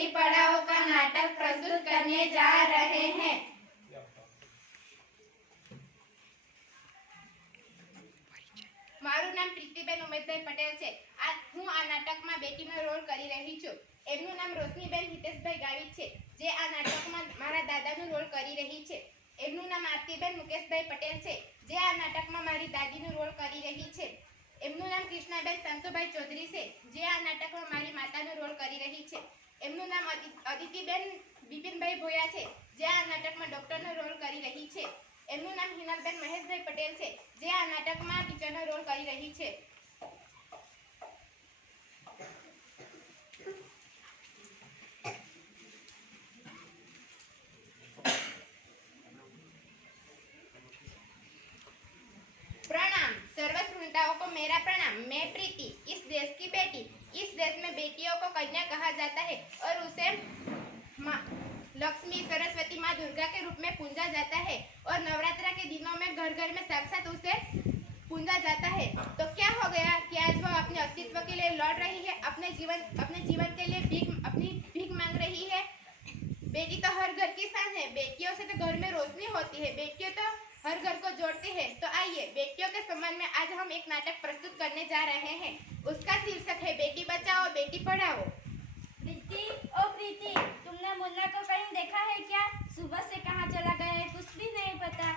बेटी पढ़ाओ का नाटक प्रस्तुत करने जा रहे हैं। મારું નામ પ્રીતિબેન ઉમેશભાઈ પટેલ છે। હું આ નાટકમાં બેટીનો રોલ કરી રહી છું। એમનું નામ રોશનીબેન હિતેશભાઈ ગાવિત છે, જે આ નાટકમાં મારા દાદાનો રોલ કરી રહી છે। એમનું નામ આરતીબેન મુકેશભાઈ પટેલ છે, જે આ નાટકમાં મારી દાદીનો રોલ કરી રહી છે। એમનું નામ કૃષ્ણાબેન સંતુભાઈ ચૌધરી છે, જે આ નાટકમાં મારી માતાનો રોલ કરી રહી છે। એમનું નામ અદિતિબેન બિપિનભાઈ ભોયા છે, જે આ નાટકમાં ડોક્ટરનો રોલ કરી રહી છે। એમનું નામ હિનાલબેન મહેશભાઈ પટેલ છે, જે આ નાટકમાં ટીચરનો રોલ કરી રહી છે। प्रणाम। सर्व श्रोताओं को मेरा प्रणाम। मैं प्रीति, इस देश की बेटी। इस देश में बेटियों को कन्या कहा जाता है और उसे लक्ष्मी, सरस्वती, माँ दुर्गा के रूप में पूजा जाता है और नवरात्रा के दिनों में घर घर में साक्षात उसे पूजा जाता है। तो क्या हो गया कि आज वह अपने अस्तित्व के लिए लड़ रही है, अपने जीवन के लिए अपनी भीख मांग रही है। बेटी तो हर घर की शान है। बेटियों से तो घर में रोशनी होती है। बेटियों तो हर घर को जोड़ती है। तो आइए बेटियों के संबंध में आज हम एक नाटक प्रस्तुत करने जा रहे हैं। उसका शीर्षक है बेटी बचाओ बेटी पढ़ाओ। प्रीति, ओ प्रीति, तुमने मुन्ना को कहीं देखा है क्या? सुबह से कहाँ चला गया है कुछ भी नहीं पता।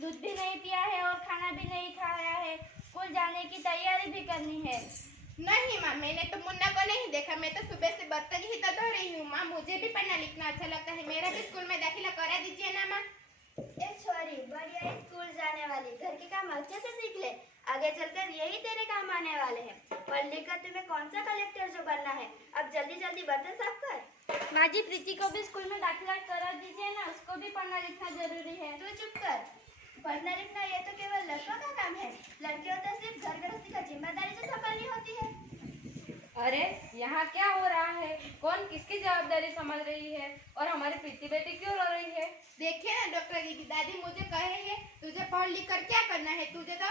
दूध भी नहीं पिया है और खाना भी नहीं खाया है। स्कूल जाने की तैयारी भी करनी है। नहीं माँ, मैंने तो मुन्ना को नहीं देखा। मैं तो सुबह से बर्तन ही तो धो रही हूँ। माँ, मुझे भी पढ़ना लिखना अच्छा लगता है। मेरा भी स्कूल में दाखिला करा दीजिए ना माँ। एक छोरी बढ़िया स्कूल जाने वाली, घर के काम अच्छे से सीख ले, आगे चलकर यही तेरे काम आने वाले हैं। पढ़ लिख कर तुम्हें कौन सा कलेक्टर जो बनना है। अब जल्दी जल्दी बर्तन साफ कर। माँ जी, प्रीति को भी स्कूल में दाखिला करा दीजिए ना, उसको भी पढ़ना लिखना जरूरी है। तू चुप कर। पढ़ना लिखना ये तो केवल लड़कों का काम है। लड़कियों तो सिर्फ घर गृहस्थी का जिम्मेदारी से संभालनी होती है। अरे यहाँ क्या हो रहा है? कौन किसकी जवाबदारी समझ रही है और हमारी प्रीति बेटी क्यों रो रही है? देखिए ना डॉक्टर दीदी, दादी मुझे कहे है तुझे पढ़ लिख कर क्या करना है, तुझे तो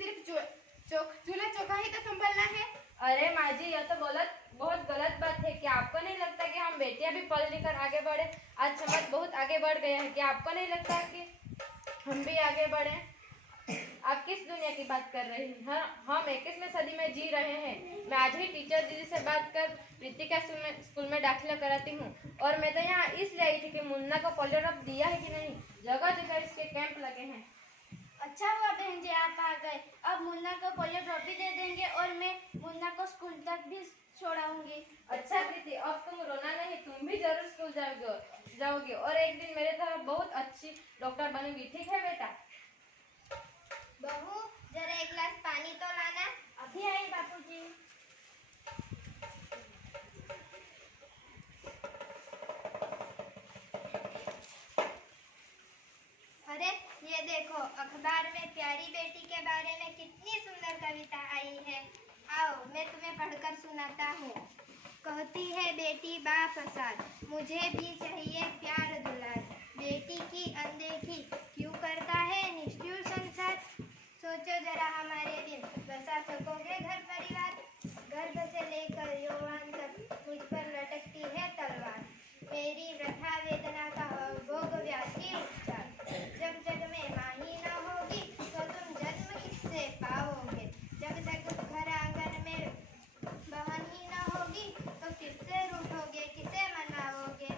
सिर्फ चूल्हा चौका ही तो संभालना है। अरे माँ जी, यह तो बहुत गलत बात है। क्या आपको नहीं लगता कि हम बेटियां भी पढ़ लिख कर आगे बढ़े? आज समाज बहुत आगे बढ़ गया है। क्या आपको नहीं लगता कि हम भी आगे बढ़े? आप किस दुनिया की बात कर रही हैं? हम 21वीं सदी में जी रहे हैं। मैं आज ही टीचर दीदी से बात कर प्रीति का स्कूल में दाखिला कराती हूँ। और मैं तो यहाँ इसलिए आई थी कि मुन्ना को पोलियो ड्रॉप दिया है कि नहीं। जगह जगह इसके कैंप लगे हैं। अच्छा हुआ बहन जी आप आ गए। अब मुन्ना को पोलियो ड्रॉप भी दे देंगे और मैं मुन्ना को स्कूल तक भी छोड़ाऊंगी। अच्छा प्रीति, अब तुम रोना नहीं, तुम भी जरूर स्कूल जाओगे और एक दिन मेरे तरह बहुत अच्छी डॉक्टर बनोगी। ठीक है बेटा? बहू, जरा एक गिलास पानी तो लाना। अभी आई बापूजी। अरे ये देखो, अखबार में प्यारी बेटी के बारे में कितनी सुंदर कविता आई है। आओ मैं तुम्हें पढ़कर सुनाता हूँ। कहती है बेटी बाफसाद, मुझे भी चाहिए प्यार दुलार। बेटी की अनदेखी क्यों करता है निष्ठुर संसार। सोचो जरा हमारे दिन, बसा सकोगे घर परिवार। गर्भ से लेकर यौवन तक मुझ पर लटकती है तलवार। मेरी वृथा वेदना का भोग व्याधि उपचार। जब जग में माँ ही न होगी तो तुम जन्म किससे पाओगे। जब तक घर आंगन में बहन ही न होगी तो किससे रूठोगे, किसे मनाओगे।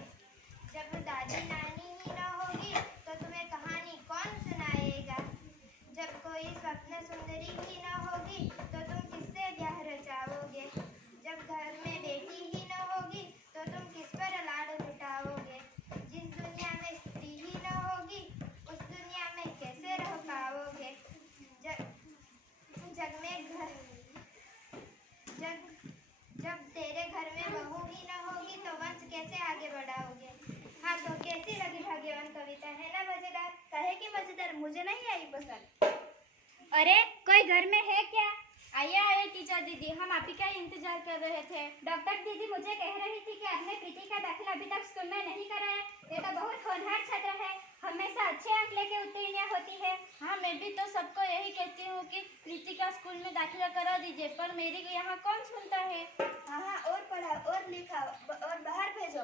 जब दादी नानी ही न होगी तो तुम्हें कहानी कौन सुनाएगा। जब कोई स्वप्न सुंदरी ही न होगी तो तुम किससे ब्याह रचाओगे। जब घर में बेटी ही न होगी तो तुम किस पर लाड लुटाओगे। जिस दुनिया में स्त्री ही न होगी उस दुनिया में कैसे रह पाओगे। जब तेरे घर में बहू ही न होगी तो वंश कैसे आगे बढ़ाओगे। हाँ तो कैसी लगी भाग्यवान कविता, है ना मजेदार? कहे कि मजेदार, मुझे नहीं आई पसंद। अरे कोई घर में है क्या? आइए आइए टीचर दीदी, हम आप ही का इंतजार कर रहे थे। डॉक्टर दीदी मुझे कह रही थी कि आपने प्रीति का दाखिला अभी तक स्कूल में नहीं कराया। ये तो बहुत होनहार छात्र है, हमेशा अच्छे अंक लेके उत्तीर्ण होती है। हाँ मैं भी तो सबको यही कहती हूँ कि प्रीति का स्कूल में दाखिला करा दीजिए, पर मेरी यहाँ कौन सुनता है। हाँ और पढ़ाओ और लिखाओ और बाहर भेजो।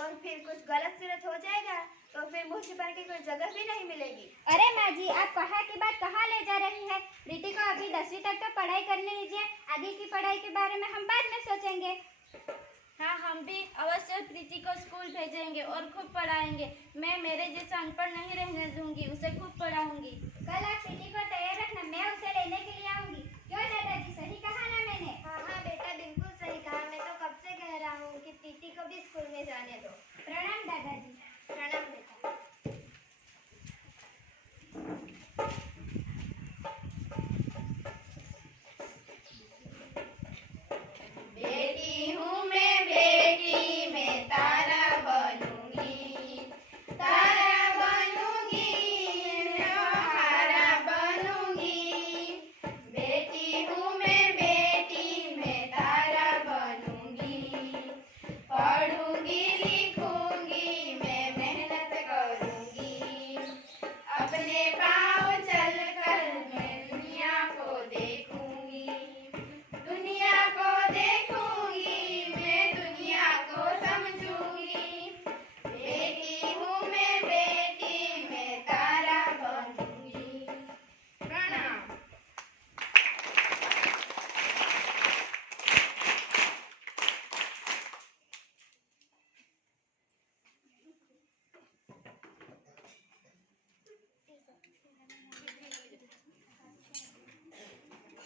और फिर कुछ गलत सलत हो जाएगा तो फिर मुँह छिपाने की कोई जगह भी नहीं मिलेगी। अरे माँ जी, आप पढ़ाई की बात कहाँ ले जा रही है? प्रीति को अभी 10वीं तक तो पढ़ाई करने दीजिए, आगे की पढ़ाई के बारे में हम बाद में सोचेंगे। हाँ, हम भी अवश्य प्रीति को स्कूल भेजेंगे और खूब पढ़ाएंगे। मैं मेरे जैसा अनपढ़ नहीं रहने दूंगी, उसे खूब पढ़ाऊंगी। कल आप प्रीति को तैयार रखना, मैं उसे लेने के लिए आऊंगी।